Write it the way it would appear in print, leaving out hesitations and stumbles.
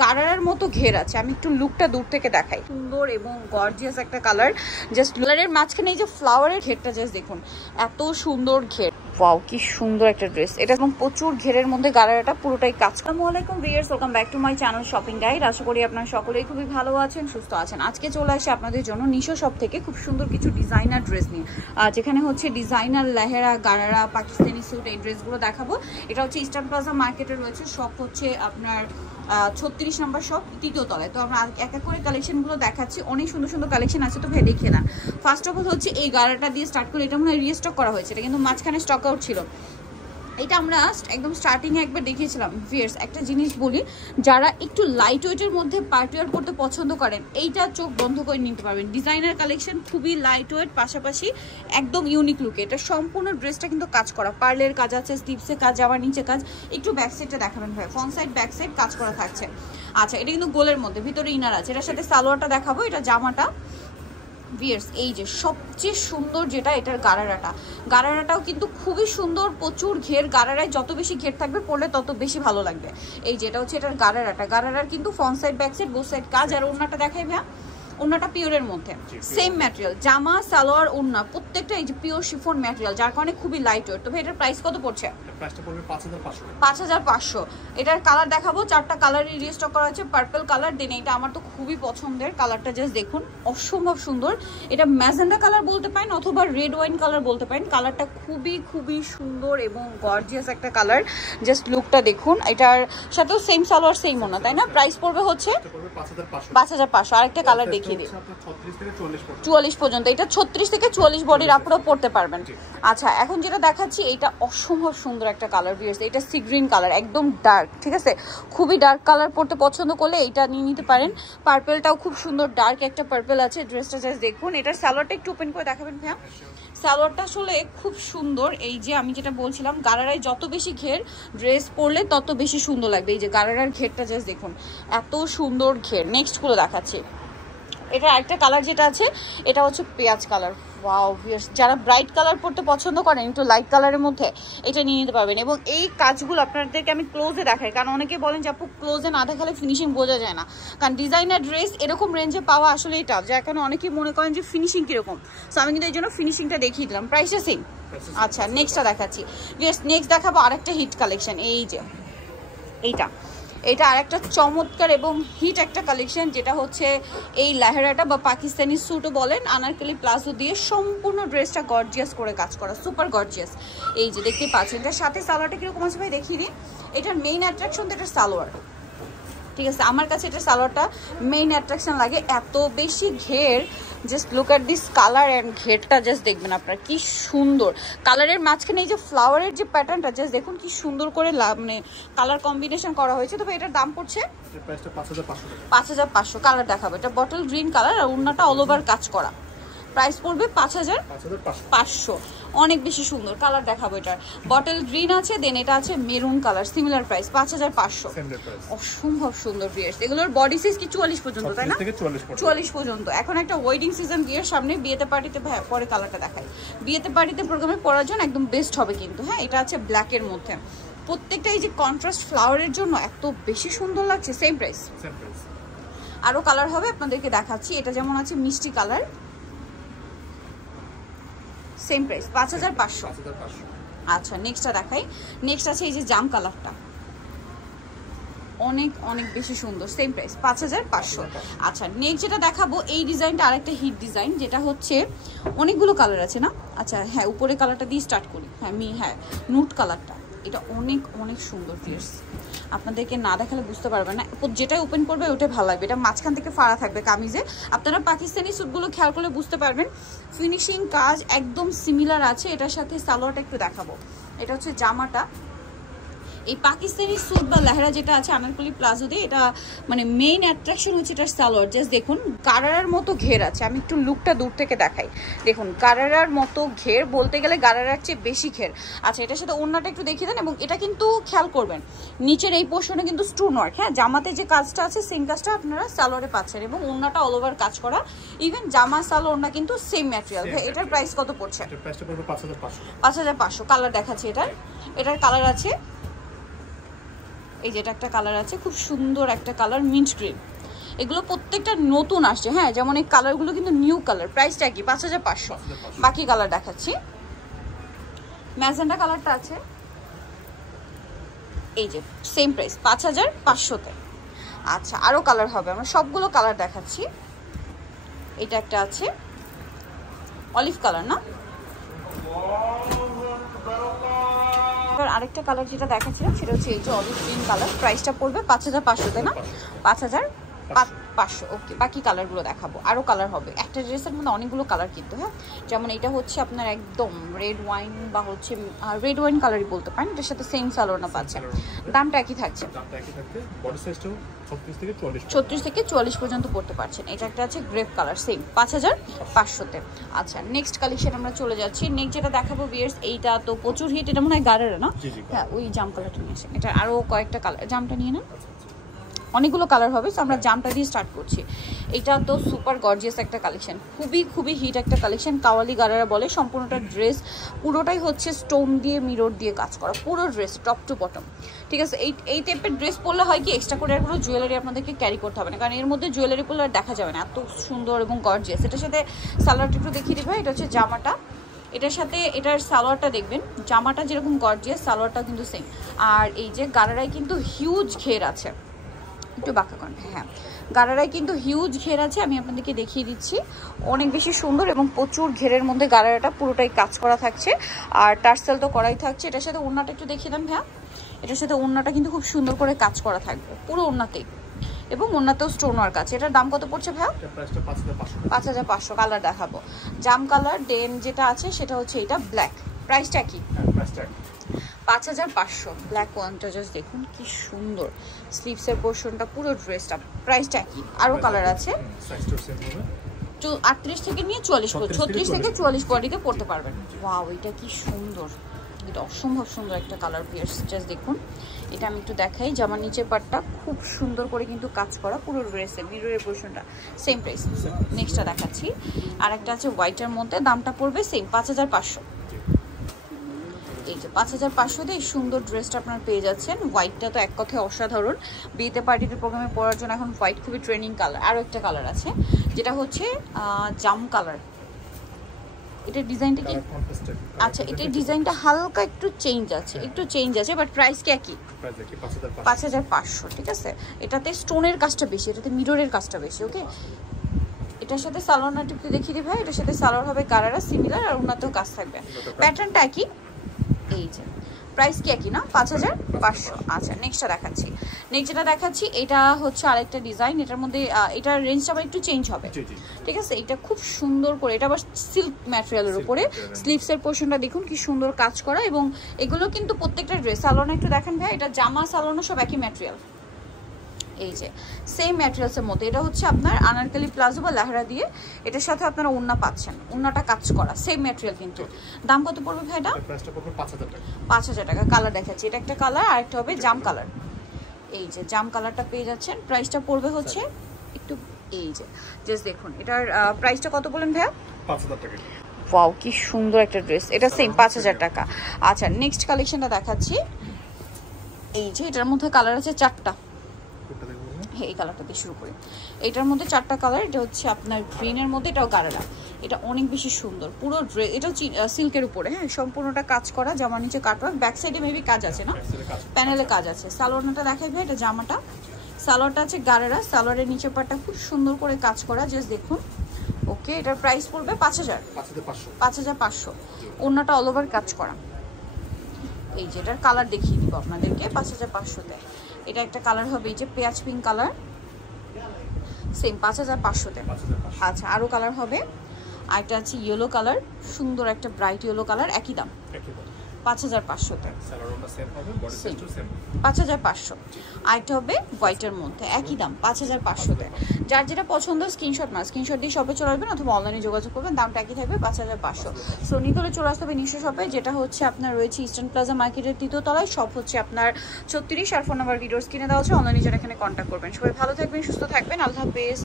গারারার মতো ঘের আছে। আমি একটু লুকটা দূর থেকে দেখাই, সুন্দর এবং গর্জিয়াস একটা কালার। জাস্ট কালারের মাঝখানে এই যে ফ্লাওয়ারের ঘেরটা জাস্ট দেখুন, এত সুন্দর ঘের। ওয়াও, কি সুন্দর একটা ড্রেস এটা, এবং প্রচুর ঘেরের মধ্যে গারারাটা পুরোটাই কাজ। আসসালামু আলাইকুম viewers, welcome back to my channel shopping guide. আশা করি আপনারা সকলেই খুবই ভালো আছেন, সুস্থ আছেন। আজকে চলে আসে আপনাদের জন্য নিশো শপ থেকে খুব সুন্দর কিছু ডিজাইনার ড্রেস নিয়ে, যেখানে হচ্ছে ডিজাইনার লেহেরা, গারারা, পাকিস্তানি স্যুট, এই ড্রেসগুলো দেখাবো। এটা হচ্ছে ইস্টার্ন প্লাজা মার্কেটে রয়েছে, শপ হচ্ছে আপনার 36 নম্বর শপ, 3য় তলায়। তো আমরা এক এক করে কালেকশনগুলো দেখাচ্ছি, অনেক সুন্দর সুন্দর কালেকশন আছে, তো ভাই দেখে না। ফার্স্ট অফ অল হচ্ছে এই গারাটা দিয়ে স্টার্ট করে, এটা মনে হয় রিস্টক করা হয়েছে, এটা কিন্তু মাঝখানে স্টক আউট ছিল। এটা আমরা একদম স্টার্টিংয়ে একবার দেখিয়েছিলাম। ভিউয়ার্স, একটা জিনিস বলি, যারা একটু লাইট ওয়েটের মধ্যে পার্টি ওয়্যার পড়তে পছন্দ করেন, এইটা চোখ বন্ধ করে নিতে পারবেন। ডিজাইনার কালেকশন, খুবই লাইট ওয়েট, পাশাপাশি একদম ইউনিক লুকে। এটা সম্পূর্ণ ড্রেসটা কিন্তু কাজ করা, পার্লের কাজ আছে, স্টিপসে কাজ, আবার নিচে কাজ। একটু ব্যাক সাইডটা দেখাবেন ভাই, ফ্রন্ট সাইড ব্যাক সাইড কাজ করা থাকছে। আচ্ছা, এটা কিন্তু গোলের মধ্যে, ভিতরে ইনার আছে। এটার সাথে সালোয়ারটা দেখাবো, এটা জামাটা। ভিউয়ার্স, এই যে সবচেয়ে সুন্দর যেটা, এটার গারারাটাও কিন্তু খুবই সুন্দর, প্রচুর ঘের। গারারায় যত বেশি ঘের থাকবে পরলে তত বেশি ভালো লাগবে। এই যেটা হচ্ছে এটার গারারার কিন্তু front side back side both side কাজ। আর ওড়নাটা দেখাই ভাইয়া, ওড়নাটা পিওরের মধ্যে, সেম ম্যাটেরিয়াল, জামা সালোয়ার ওড়না প্রত্যেকটা এই যে পিওর শিফন ম্যাটেরিয়াল, যার কারণে খুবই লাইট ওয়েট। তো ভাই এটার প্রাইস কত পড়ছে? প্রাইসটা পড়বে 5500। 5500। এটার কালার দেখাবো, 4টা কালারই রিস্টক করা আছে। পার্পল কালার, দেন এটা আমার তো খুবই পছন্দের কালারটা, জাস্ট দেখুন অসম্ভব সুন্দর। এটা ম্যাজেন্ডা কালার বলতে পারেন অথবা রেড ওয়াইন কালার বলতে পারেন। কালারটা খুবই খুবই সুন্দর এবং গর্জিয়াস একটা কালার, জাস্ট লুকটা দেখুন। এটার সাথেও সেম সালোয়ার সেম ওড়না, তাই না? প্রাইস পড়বে হচ্ছে 5500। আরেকটা কালার দেখিয়ে দিই, 44 পর্যন্ত। এটা 36 থেকে 44 বডির আপুরাও পড়তে পারবেন। আচ্ছা, এখন যেটা দেখাচ্ছি এটা অসম্ভব সুন্দর একটা কালার। ভিউয়ার্স, এটা সি গ্রিন কালার, একদম ডার্ক, ঠিক আছে? খুবই ডার্ক কালার পড়তে পছন্দ করলে এইটা নিয়ে নিতে পারেন। পার্পলটাও খুব সুন্দর, ডার্ক একটা পার্পল আছে। ড্রেসটা জাস্ট দেখুন। এটার সালোয়ারটা একটু ওপেন করে দেখাবেন ভাইয়া। সালোয়ারটা আসলে খুব সুন্দর। এই যে আমি যেটা বলছিলাম, গারারায় যত বেশি ঘের, ড্রেস পরলে তত বেশি সুন্দর লাগবে। এই যে গারারার ঘেরটা জাস্ট দেখুন, এত সুন্দর ঘের। নেক্সটগুলো দেখাচ্ছি। এটা আরেকটা কালার যেটা আছে, এটা হচ্ছে পেঁয়াজ কালার। ওয়াও ভিউয়ার্স, যারা ব্রাইট কালার পড়তে পছন্দ করেন একটু লাইট কালারের মধ্যে, এটা নিয়ে নিতে পারবেন। এবং এই কাজগুলো আপনাদেরকে আমি ক্লোজে দেখাই, কারণ অনেকে বলেন যে আপু ক্লোজে না দেখালে ফিনিশিং বোঝা যায় না। কারণ ডিজাইনার ড্রেস এরকম রেঞ্জে পাওয়া আসলে এটা, যার কারণে অনেকেই মনে করেন যে ফিনিশিং কীরকম। সো আমি কিন্তু এই জন্য ফিনিশিংটা দেখিয়ে দিলাম। প্রাইসটা সেম। আচ্ছা, নেক্সটটা দেখাচ্ছি। নেক্সট দেখাবো আরেকটা হিট কালেকশন। এই যে এটা আরেকটা চমৎকার এবং হিট একটা কালেকশন, যেটা হচ্ছে এই লেহেরাটা বা পাকিস্তানি স্যুটও বলেন, আনারকলি প্লাজো দিয়ে সম্পূর্ণ ড্রেসটা গর্জিয়াস করে কাজ করা, সুপার গর্জিয়াস। এই যে দেখতে পাচ্ছেন, এটার সাথে সালোয়ারটা কিরকম আছে ভাই দেখিয়ে দিই। এটার মেইন অ্যাট্রাকশন তো এটার সালোয়ার, ঠিক আছে? আমার কাছে এটা সালোয়ারটা মেইন অ্যাট্রাকশন লাগে, এত বেশি ঘের। Just look at this colour and ঘেরটা জাস্ট দেখবেন আপনারা, কি সুন্দর। কালারের মাঝখানে এই যে ফ্লাওয়ারের যে প্যাটার্নটা জাস্ট দেখুন, কি সুন্দর করে মানে কালার কম্বিনেশন করা হয়েছে। তবে এটার দাম পড়ছে 5500। কালার দেখাবো, এটা বটল গ্রিন কালার, আর ওড়নাটা অল ওভার কাজ করা। প্রাইস পড়বে 5500। অনেক বেশি সুন্দর কালার দেখাবো। এটার বটল গ্রিন আছে, দেন এটা আছে মেরুন কালার, সিমিলার প্রাইস 5500। অসম্ভব সুন্দর ভিউয়ার্স। এগুলোর বডি সাইজ কি 44 পর্যন্ত, তাই না? 44 পর্যন্ত। এখন একটা ওয়েডিং সিজন বিয়ের সামনে, বিয়েতে পার্টিতে, পরে কালারটা দেখাই, বিয়েতে পার্টিতে প্রোগ্রামে পরার জন্য একদম বেস্ট হবে কিন্তু। হ্যাঁ, এটা আছে ব্ল্যাকের মধ্যে। প্রত্যেকটা এই যে কন্ট্রাস্ট ফ্লাওয়ারের জন্য এত বেশি সুন্দর লাগছে। Same price. আরো কালার হবে, আপনাদেরকে দেখাচ্ছি। এটা যেমন আছে মিষ্টি কালার, সেম প্রাইস 5500। আচ্ছা, নেক্সটটা দেখাই। নেক্সট আছে এই যে জাম কালারটা, অনেক অনেক বেশি সুন্দর, সেম প্রাইস 5500। আচ্ছা, নেক্সট যেটা দেখাবো, এই ডিজাইনটা আরেকটা হিট ডিজাইন, যেটা হচ্ছে অনেকগুলো কালার আছে না? আচ্ছা হ্যাঁ, উপরে কালারটা দিয়ে স্টার্ট করি। হ্যাঁ, নুট কালারটা, এটা অনেক অনেক সুন্দর ভিউয়ার্স। আপনাদেরকে না দেখালে বুঝতে পারবেন না, যেটাই ওপেন করবে ওটাই ভালো লাগবে। এটা মাঝখান থেকে ফাড়া থাকবে কামিজে। আপনারা পাকিস্তানি স্যুটগুলো খেয়াল করলে বুঝতে পারবেন, ফিনিশিং কাজ একদম সিমিলার আছে। এটার সাথে সালোয়ারটা একটু দেখাবো। এটা হচ্ছে জামাটা। এই পাকিস্তানি স্যুট বা লেহেরা যেটা আছে আনারকলি প্লাজো দিয়ে, এটা মানে মেইন অ্যাট্রাকশন হচ্ছে এটার সালোয়ার। জাস্ট দেখুন, গারারার মতো ঘের আছে। আমি একটু লুকটা দূর থেকে দেখাই, দেখুন গারারার মতো ঘের, বলতে গেলে গারারার চেয়ে বেশি ঘের। আচ্ছা, এটার সাথে ওড়নাটা একটু দেখিয়ে দেন। এবং এটা কিন্তু খেয়াল করবেন, নিচের এই পোর্শনে কিন্তু স্টোন ওয়ার্ক। হ্যাঁ, জামাতে যে কাজটা আছে সেম কাজটা আপনারা সালোয়ারে পাচ্ছেন, এবং ওড়নাটা অল ওভার কাজ করা। ইভেন জামা সালোয়ার ওড়না কিন্তু সেম ম্যাটেরিয়াল। ভাই এটার প্রাইস কত পড়ছে? 5500। কালার দেখাচ্ছি। এটার কালার আছে এই যেটা একটা কালার আছে, খুব সুন্দর একটা কালার, মিন্ট গ্রিন। এগুলো প্রত্যেকটা নতুন আসছে, হ্যাঁ, যেমন এই কালারগুলো কিন্তু নিউ কালার। প্রাইসটা কি? 5500। বাকি কালার দেখাচ্ছি। ম্যাজেন্ডা কালারটা আছে, এই যে সেম প্রাইস 5500-তে। আচ্ছা, আরও কালার হবে, আমরা সবগুলো কালার দেখাচ্ছি। এটা একটা আছে অলিভ কালার না, আরেকটা কালার যেটা দেখাচ্ছিলাম সেটা হচ্ছে এই যে অলিভ গ্রিন কালার। প্রাইসটা পড়বে 5500-তে না, 5500। ওকে, বাকি কালারগুলো দেখাবো, আরও কালার হবে। একটা ড্রেসের মধ্যে অনেকগুলো কালার কিন্তু, হ্যাঁ, যেমন এটা হচ্ছে আপনার একদম রেড ওয়াইন বা হচ্ছে রেড ওয়াইন কালারই বলতে পারেন। এটার সাথে সেম সালোয়ার পাচ্ছেন, দামটা একই থাকছে, 36 থেকে 44 পর্যন্ত পড়তে পারছেন। এটা একটা আছে গ্রেপ কালার, সেম 5500-তে। আচ্ছা, নেক্সট কালেকশন আমরা চলে যাচ্ছি। নেক্সট যেটা দেখাবো ভিউয়ার্স, এইটা তো প্রচুর হিট, এটা মনে হয় গাড়েরা না, হ্যাঁ, ওই জাম কালারটা নিয়ে আসেন। এটা আরও কয়েকটা কালার, জামটা নিয়ে নেন, অনেকগুলো কালার হবে, তো আমরা জামটা দিয়ে স্টার্ট করছি। এটা তো সুপার গর্জিয়াস একটা কালেকশন, খুবই হিট একটা কালেকশন। কাওয়ালি গারারা বলে। সম্পূর্ণটা ড্রেস পুরোটাই হচ্ছে স্টোন দিয়ে মিরর দিয়ে কাজ করা, পুরো ড্রেস টপ টু বটম, ঠিক আছে। এই টাইপের ড্রেস পরলে হয় কি, এক্সট্রা করে আর কোনো জুয়েলারি আপনাদেরকে ক্যারি করতে হবে না, কারণ এর মধ্যে জুয়েলারি পরলে আর দেখা যাবে না, এত সুন্দর এবং গর্জিয়াস। এটার সাথে সালোয়ারটা একটু দেখিয়ে দিবে, এটা হচ্ছে জামাটা, এটার সাথে এটার সালোয়ারটা দেখবেন, জামাটা যেরকম গর্জিয়াস সালোয়ারটাও কিন্তু সেম। আর এই যে গারারায় কিন্তু হিউজ ঘের আছে, একটু বাঁকা করেন, হ্যাঁ, গারারায় কিন্তু হিউজ ঘের আছে, আমি আপনাদেরকে দেখিয়ে দিচ্ছি, অনেক বেশি সুন্দর এবং প্রচুর ঘেরের মধ্যে গারারাটা পুরোটাই কাজ করা থাকছে, আর টার্সেল তো করাই থাকছে। এটার সাথে ওড়নাটা একটু দেখিয়ে দেন ভাইয়া, এটার সাথে ওড়নাটা কিন্তু খুব সুন্দর করে কাজ করা থাকবে পুরো ওড়নাতেই, এবং ওড়নাতেও স্টোন ওয়ার্ক আছে। এটার দাম কত পড়ছে ভাইয়া? 5500। কালার দেখাবো, জাম কালার, ডেন যেটা আছে সেটা হচ্ছে এটা ব্ল্যাক। প্রাইসটা কি? 5500। ব্ল্যাক ওয়ানটা জাস্ট দেখুন কি সুন্দর, স্লিভসের পোর্শনটা, পুরো ড্রেসটা। প্রাইসটা কি? আরও কালার আছে, 38 থেকে নিয়ে 44, 36 থেকে 44 বডিতে পড়তে পারবেন। ওয়াও, এটা কি সুন্দর, এটা অসম্ভব সুন্দর একটা কালার পিয়ার্স, জাস্ট দেখুন। এটা আমি একটু দেখাই, জামার নিচের পাটটা খুব সুন্দর করে কিন্তু কাজ করা, পুরো ড্রেসে মিররের পোর্শনটা সেম প্রাইস। নেক্সটটা দেখাচ্ছি, আর একটা আছে হোয়াইটের মধ্যে, দামটা পড়বে সেম 5500। এই যে 5500-তে এই সুন্দর ড্রেসটা আপনারা পেয়ে যাচ্ছেন। হোয়াইটটা তো এক কথায় অসাধারণ, বিয়েতে পার্টিতে প্রোগ্রামে পরার জন্য এখন হোয়াইট খুবই ট্রেন্ডিং কালার। আরও একটা কালার আছে যেটা হচ্ছে জাম কালার। এটার ডিজাইনটা কি? আচ্ছা, এটার ডিজাইনটা হালকা একটু চেঞ্জ আছে, বাট প্রাইস কি একই, 5500, ঠিক আছে। এটাতে স্টোনের কাজটা বেশি, এটাতে মিররের কাজটা বেশি। ওকে, এটার সাথে সালোয়ারটা একটু দেখিয়ে দিই ভাই, এটার সাথে সালোয়ার হবে গারারা সিমিলার, আর ওনাতেও কাজ থাকবে, প্যাটার্নটা একই। এই যে প্রাইস কি একই না, 5500। আচ্ছা, নেক্সটটা দেখাচ্ছি। নেক্সট যেটা দেখাচ্ছি এটা হচ্ছে আরেকটা ডিজাইন, এটার মধ্যে এটার রেঞ্জটা আবার একটু চেঞ্জ হবে, ঠিক আছে। এটা খুব সুন্দর করে, এটা আবার সিল্ক ম্যাটেরিয়ালের উপরে, স্লিভসের পোর্শনটা দেখুন কি সুন্দর কাজ করা, এবং এগুলো কিন্তু প্রত্যেকটা ড্রেস। সালোয়ার একটু দেখেন ভাই, এটা জামা সালোয়ার সব একই ম্যাটেরিয়াল, এই যে সেম ম্যাটেরিয়ালসের মধ্যে। এটা হচ্ছে আপনার আনারকলি প্লাজো বা লেহেরা দিয়ে, এটার সাথে আপনারা ওড়না পাচ্ছেন, ওড়নাটা কাজ করা, সেম ম্যাটেরিয়াল কিন্তু। দাম কত পড়বে ভাই এটা? 5000 টাকা। কালার দেখাচ্ছি, এটা একটা কালার, আর একটা হবে জাম কালার। এই যে জাম কালারটা পেয়ে যাচ্ছেন, প্রাইসটা পড়বে হচ্ছে একটু, এই যে জাস্ট দেখুন, এটার প্রাইসটা কত বলেন ভাইয়া? 5000 টাকা। ওয়াও, কি সুন্দর একটা ড্রেস, এটা সেম 5000 টাকা। আচ্ছা, নেক্সট কালেকশনটা দেখাচ্ছি। এই যে এটার মধ্যে কালার আছে 4টা, এই কালারটা দিয়ে শুরু করি। এটার মধ্যে 4টা কালার, এটা হচ্ছে আপনার গ্রিনের মধ্যে, এটাও গারারা, এটা অনেক বেশি সুন্দর পুরো ড্রেস। এটাও সিল্কের উপরে, হ্যাঁ, সম্পূর্ণটা কাজ করা, জামার নিচে কাটওয়ার্ক, ব্যাক সাইডে মেবি কাজ আছে না, প্যানেলে কাজ আছে। সালোয়ারটা দেখাই ভাই, এটা জামাটা, সালোয়ারটা আছে গারারা, সালোয়ারের নিচের পাটটা খুব সুন্দর করে কাজ করা, জাস্ট দেখুন। ওকে, এটার প্রাইস পড়বে 5500। ওড়নাটা অল ওভার কাজ করা। এই যে এটার কালার দেখিয়ে দিব আপনাদেরকে 5500-তে। এটা একটা কালার হবে, এই যে পেঁয়াজ পিঙ্ক কালার, সেম 5500-তে। আচ্ছা, আরও কালার হবে, আর এটা আছে ইয়েলো কালার, সুন্দর একটা ব্রাইট ইয়েলো কালার, একই দাম 5500-তে, 5500। আর এটা হবে হোয়াইটের মধ্যে, একই দাম 5500-তে। যার যেটা পছন্দ স্ক্রিনশট দিয়ে শপে চলে আসবেন, অথবা অনলাইনে যোগাযোগ করবেন, দামটা একই থাকবে 5500। সো নিতলে চলে আসতে হবে নিশ্চয় শপে, যেটা হচ্ছে আপনার রয়েছে ইস্টার্ন প্লাজা মার্কেটের 3য় তলায়, শপ হচ্ছে আপনার 36, আর ফোন নাম্বার ভিডিওস কিনে দেওয়া হচ্ছে, অনলাইনে যারা এখানে কন্ট্যাক্ট করবেন। সবাই ভালো থাকবেন, সুস্থ থাকবেন, আল্লাহ হাফেজ।